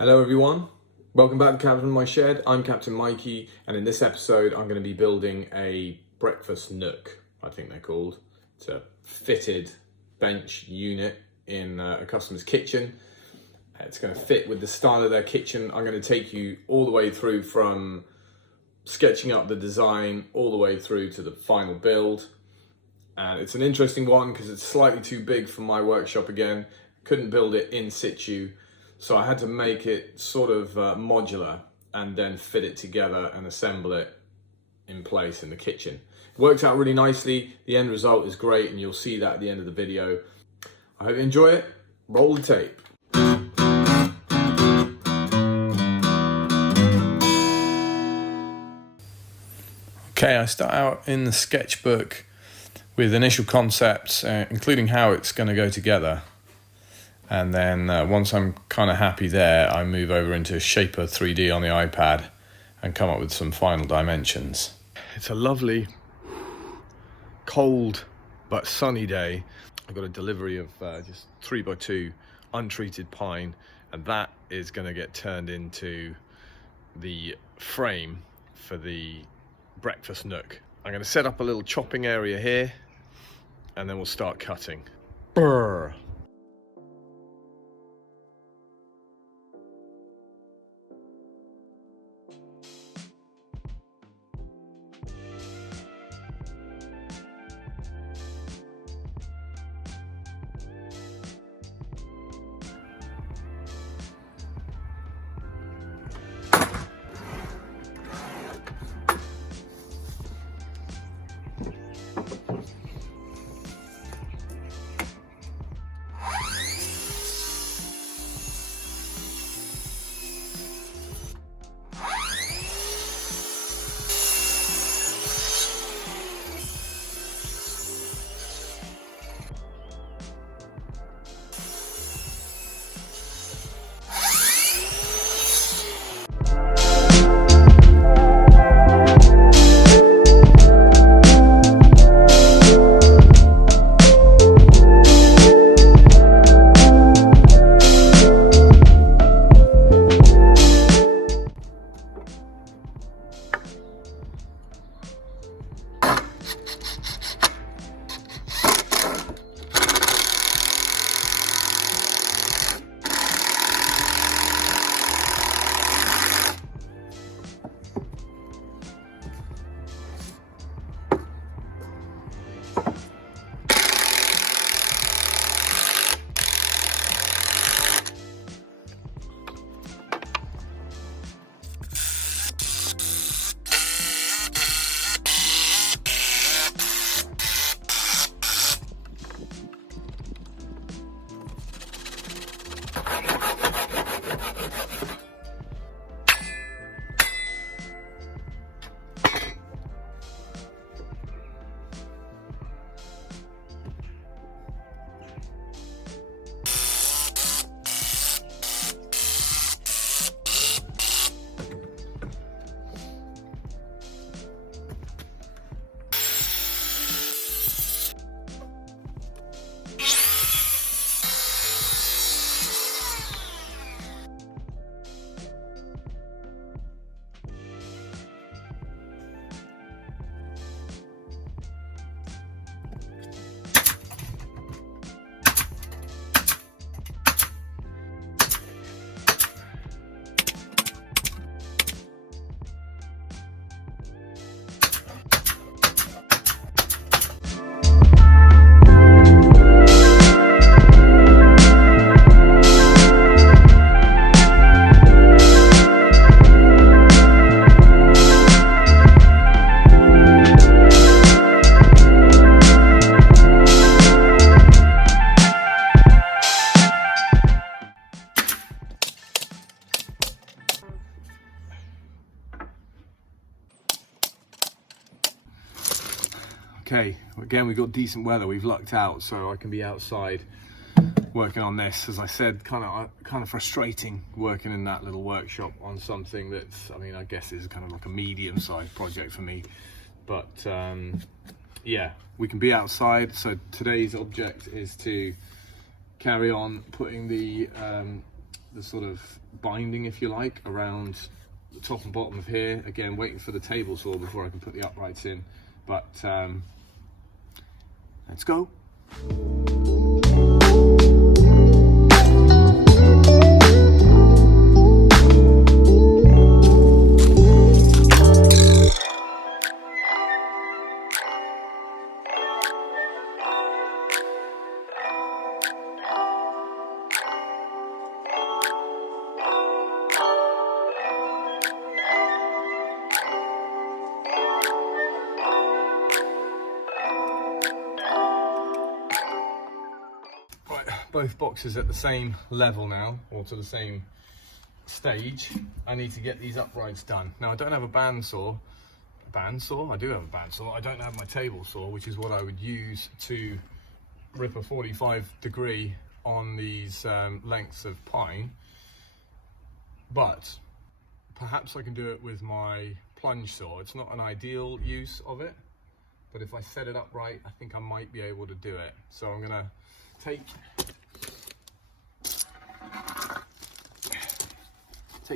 Hello everyone, welcome back to Captain My Shed. I'm Captain Mikey, and in this episode I'm going to be building a breakfast nook, I think they're called. It's a fitted bench unit in a customer's kitchen. It's going to fit with the style of their kitchen. I'm going to take you all the way through from sketching up the design all the way through to the final build. And it's an interesting one because it's slightly too big for my workshop again. Couldn't build it in situ. So I had to make it sort of modular and then fit it together and assemble it in place in the kitchen. It worked out really nicely. The end result is great and you'll see that at the end of the video. I hope you enjoy it. Roll the tape. Okay, I start out in the sketchbook with initial concepts, including how it's going to go together. And then once I'm kind of happy there, I move over into Shaper 3D on the iPad and come up with some final dimensions. It's a lovely, cold but sunny day. I've got a delivery of just 3x2 untreated pine, and that is going to get turned into the frame for the breakfast nook. I'm going to set up a little chopping area here, and then we'll start cutting. Brrr. Okay, again we've got decent weather, we've lucked out, so I can be outside working on this. As I said, kind of frustrating working in that little workshop on something that's, I mean, I guess is kind of like a medium-sized project for me, but yeah, we can be outside. So today's object is to carry on putting the the sort of binding, if you like, around the top and bottom of here. Again, waiting for the table saw before I can put the uprights in, but let's go. Both boxes at the same level now, or to the same stage. I need to get these uprights done. Now I don't have a bandsaw. I do have a bandsaw. I don't have my table saw, which is what I would use to rip a 45-degree on these lengths of pine. But perhaps I can do it with my plunge saw. It's not an ideal use of it, but if I set it up right, I think I might be able to do it. So I'm gonna take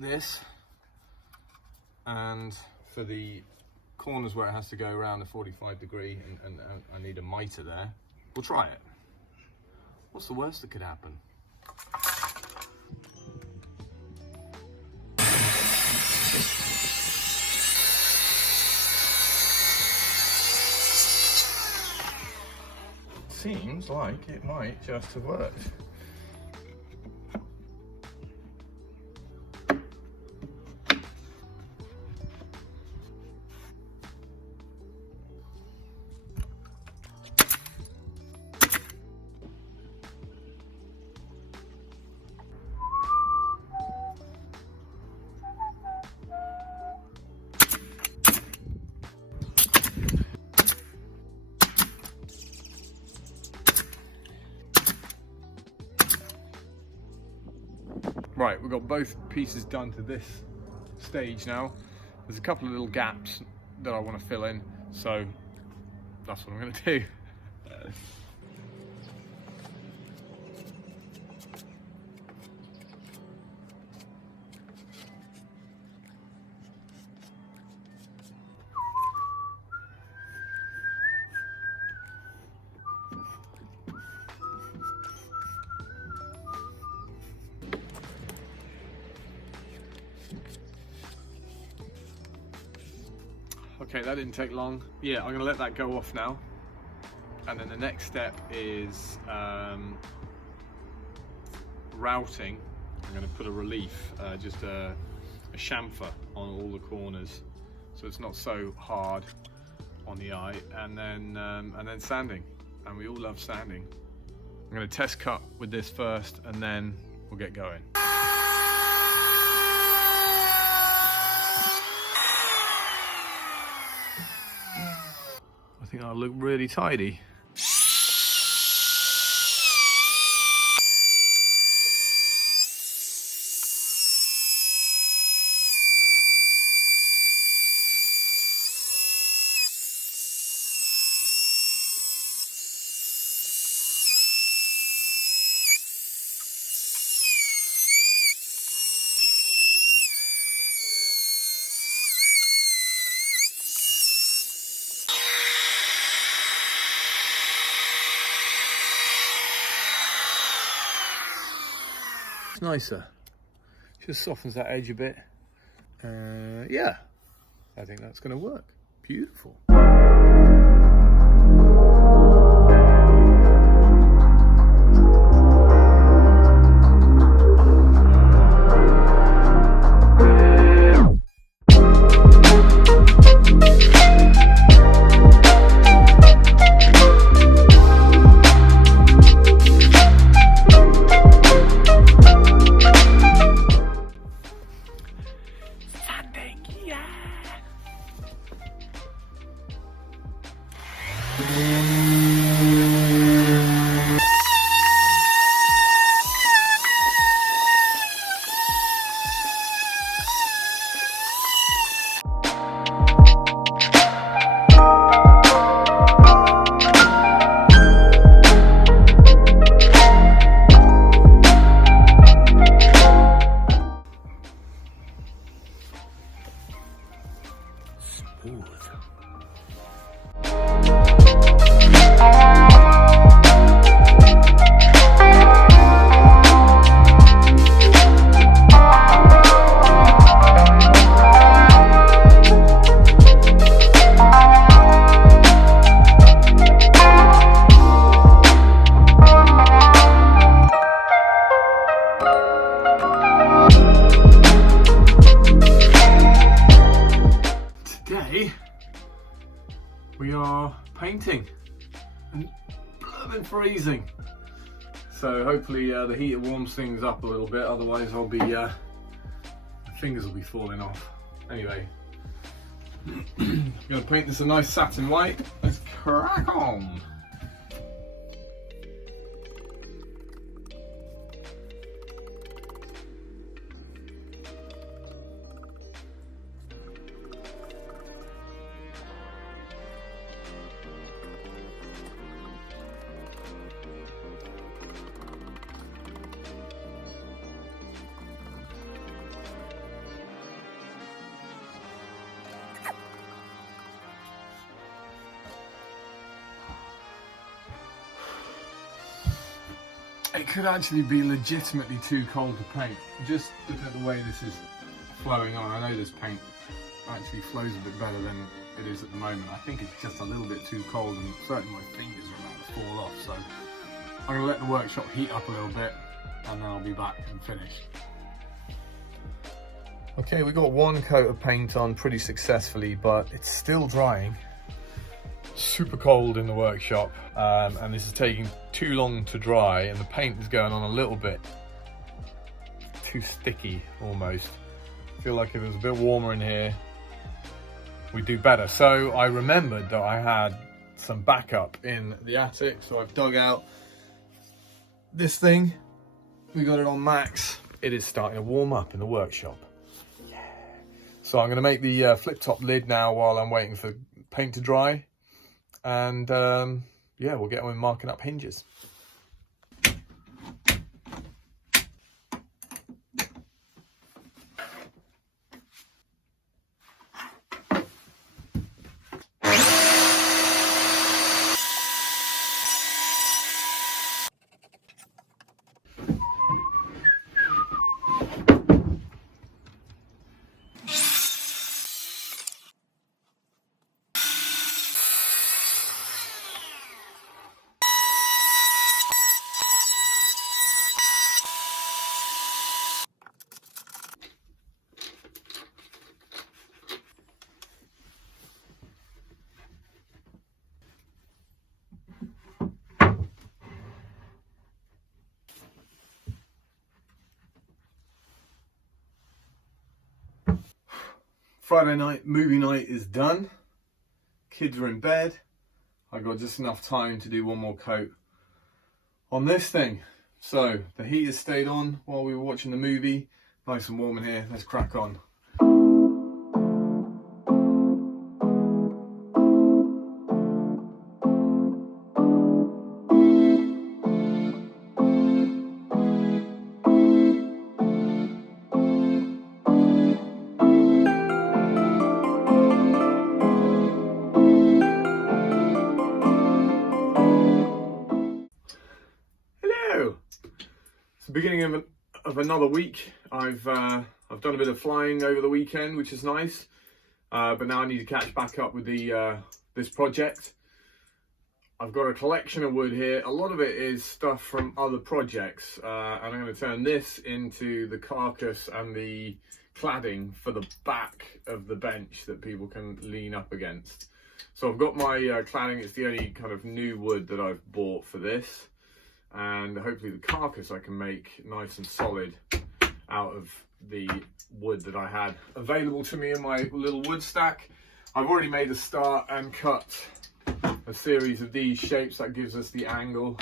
this, and for the corners where it has to go around the 45-degree and I need a mitre there, we'll try it. What's the worst that could happen? Seems like it might just have worked. Right, we've got both pieces done to this stage now. There's a couple of little gaps that I want to fill in, so that's what I'm going to do. Okay, that didn't take long. Yeah, I'm gonna let that go off now. And then the next step is routing. I'm gonna put a relief, just a chamfer on all the corners, so it's not so hard on the eye. And then sanding, and we all love sanding. I'm gonna test cut with this first, and then we'll get going. I think I'll look really tidy. It's nicer, just softens that edge a bit. Yeah, I think that's going to work. Beautiful. are painting and blooming freezing. So hopefully the heater warms things up a little bit, otherwise I'll be, my fingers will be falling off. Anyway, I'm going to paint this a nice satin white. Let's crack on. It could actually be legitimately too cold to paint. Just look at the way this is flowing on. I know this paint actually flows a bit better than it is at the moment. I think it's just a little bit too cold, and certainly my fingers are about to fall off. So I'm going to let the workshop heat up a little bit and then I'll be back and finish. Okay, we got one coat of paint on pretty successfully, but it's still drying. Super cold in the workshop, and this is taking too long to dry, and the paint is going on a little bit too sticky almost. I feel like if it was a bit warmer in here, we'd do better. So I remembered that I had some backup in the attic, so I've dug out this thing. We got it on max. It is starting to warm up in the workshop. Yeah. So I'm going to make the flip top lid now while I'm waiting for paint to dry. And yeah, we'll get on marking up hinges. Friday night movie night is done. Kids are in bed. I got just enough time to do one more coat on this thing. So the heater stayed on while we were watching the movie. Nice and warm in here. Let's crack on. Beginning of another week. I've done a bit of flying over the weekend, which is nice, but now I need to catch back up with the this project. I've got a collection of wood here. A lot of it is stuff from other projects, and I'm going to turn this into the carcass and the cladding for the back of the bench that people can lean up against. So I've got my cladding. It's the only kind of new wood that I've bought for this. And hopefully the carcass I can make nice and solid out of the wood that I had available to me in my little wood stack. I've already made a start and cut a series of these shapes that gives us the angle.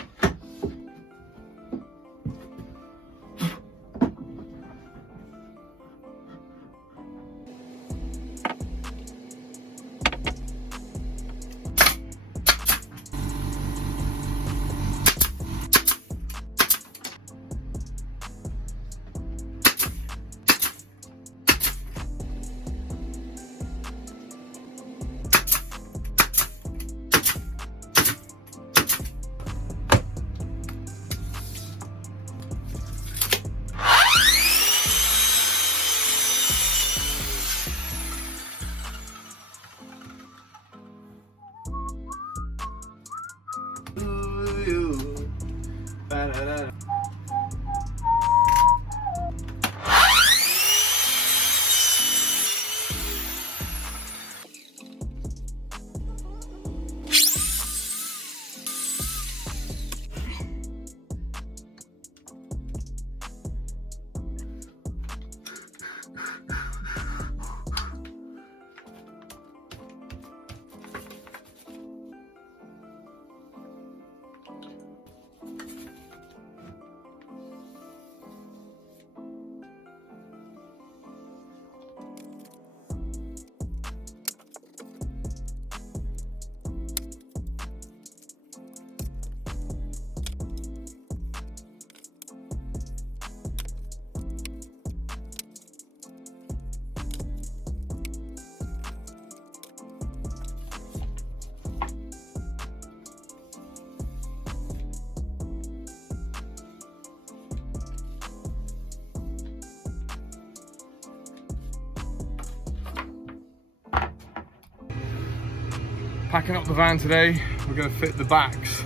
Packing up the van today, we're going to fit the backs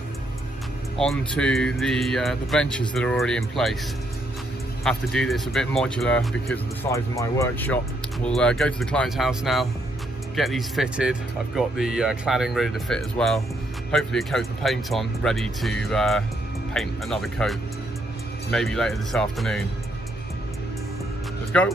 onto the benches that are already in place. Have to do this a bit modular because of the size of my workshop. We'll go to the client's house now, get these fitted. I've got the cladding ready to fit as well. Hopefully a coat of paint on, ready to paint another coat, maybe later this afternoon. Let's go.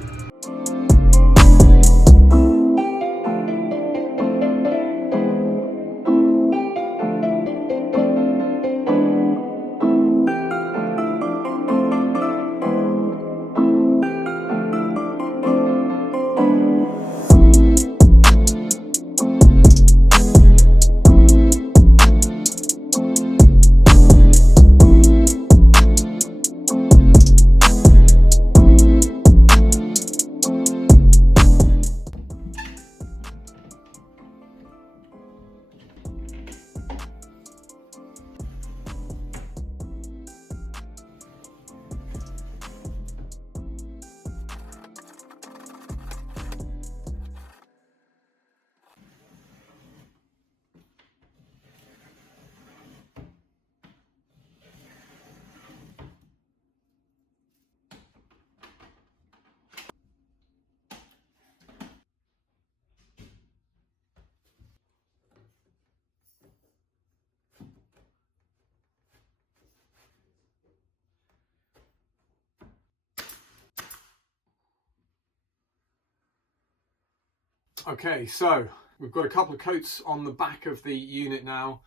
Okay, so we've got a couple of coats on the back of the unit now.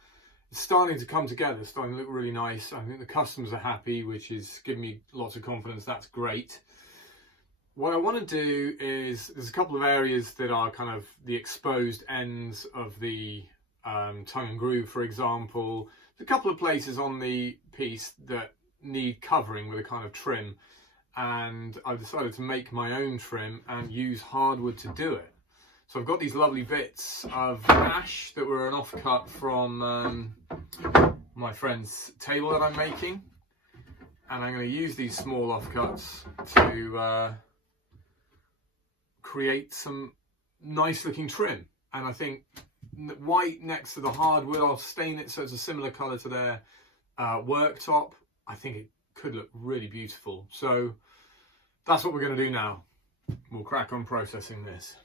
It's starting to come together, it's starting to look really nice. I think the customers are happy, which is giving me lots of confidence. That's great. What I want to do is, there's a couple of areas that are kind of the exposed ends of the tongue and groove, for example. There's a couple of places on the piece that need covering with a kind of trim, and I've decided to make my own trim and use hardwood to do it. So I've got these lovely bits of ash that were an offcut from my friend's table that I'm making, and I'm going to use these small offcuts to create some nice looking trim. And I think white next to the hardwood, I'll stain it so it's a similar colour to their worktop. I think it could look really beautiful. So that's what we're going to do now. We'll crack on processing this.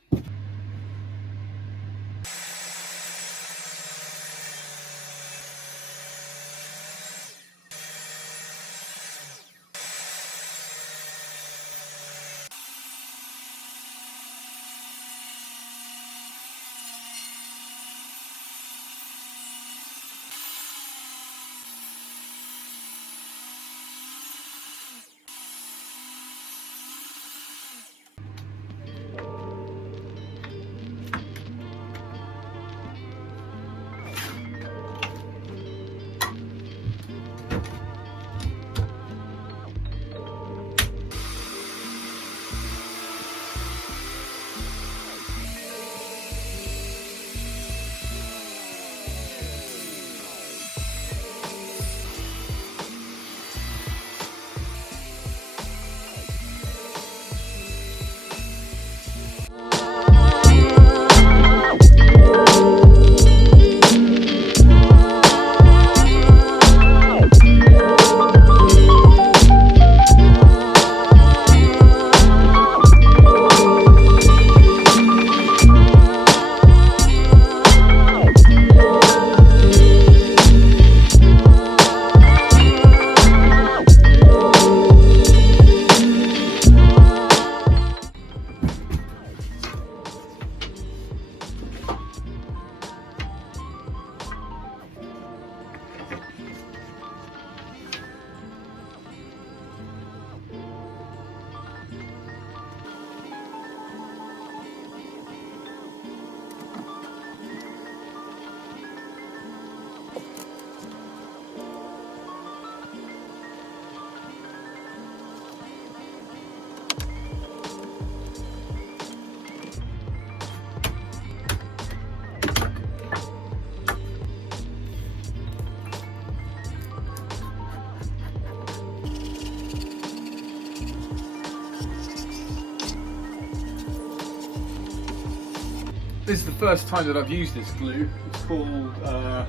This is the first time that I've used this glue. It's called, where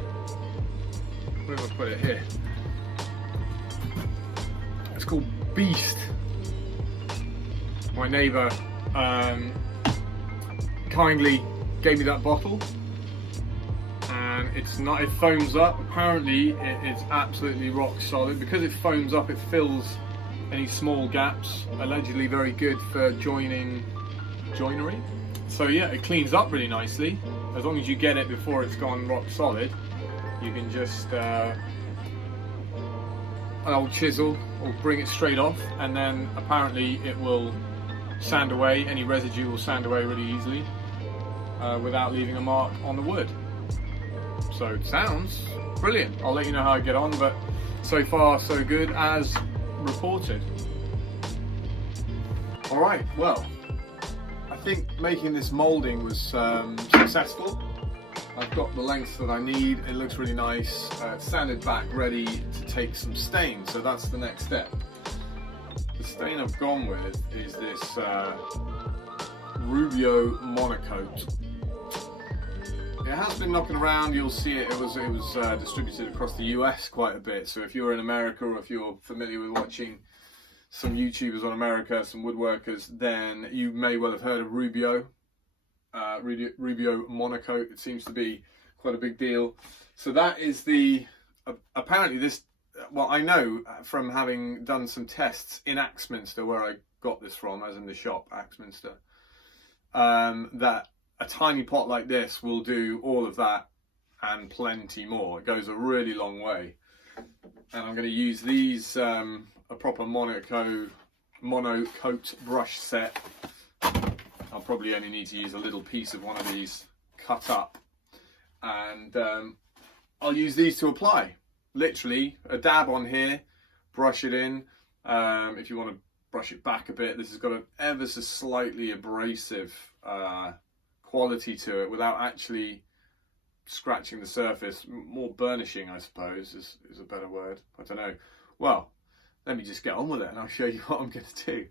have I put it here? It's called Beast. My neighbour kindly gave me that bottle, and it foams up. Apparently it is absolutely rock solid. Because it foams up, it fills any small gaps. Allegedly very good for joinery. So yeah, it cleans up really nicely. As long as you get it before it's gone rock solid, you can just an old chisel will bring it straight off, and then apparently it will sand away, any residue will sand away really easily without leaving a mark on the wood. So it sounds brilliant. I'll let you know how I get on, but so far so good as reported. Alright, well, I think making this moulding was successful. I've got the length that I need. It looks really nice. Sanded back, ready to take some stain. So that's the next step. The stain I've gone with is this Rubio Monocoat. It has been knocking around. You'll see it. It was distributed across the US quite a bit. So if you're in America, or if you're familiar with watching some YouTubers on America, some woodworkers, then you may well have heard of Rubio. Rubio Monocoat. It seems to be quite a big deal. So that is the apparently this. Well, I know from having done some tests in Axminster, where I got this from, as in the shop Axminster, that a tiny pot like this will do all of that and plenty more. It goes a really long way. And I'm going to use these a proper monocoat brush set. I'll probably only need to use a little piece of one of these cut up, and I'll use these to apply. Literally a dab on here, brush it in. If you want to brush it back a bit, this has got an ever so slightly abrasive quality to it without actually scratching the surface. More burnishing, I suppose, is a better word. I don't know. Well, let me just get on with it and I'll show you what I'm going to do.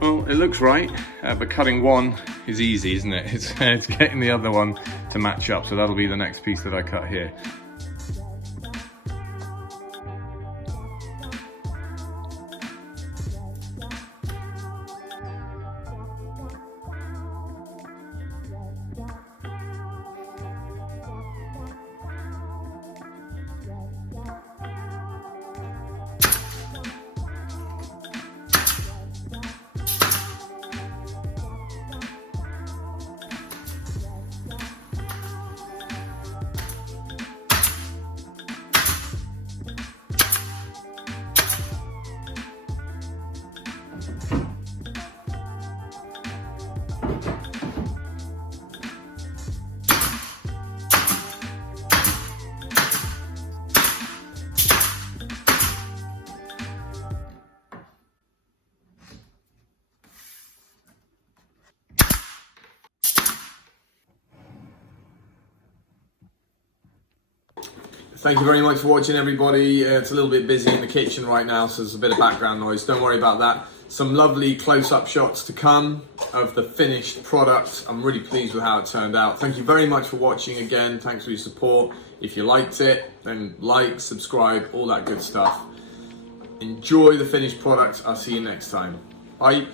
Well, it looks right, but cutting one is easy, isn't it? It's getting the other one to match up, so that'll be the next piece that I cut here. Thank you very much for watching, everybody. It's a little bit busy in the kitchen right now, so there's a bit of background noise. Don't worry about that. Some lovely close-up shots to come of the finished product. I'm really pleased with how it turned out. Thank you very much for watching again. Thanks for your support. If you liked it, then like, subscribe, all that good stuff. Enjoy the finished product. I'll see you next time. Bye.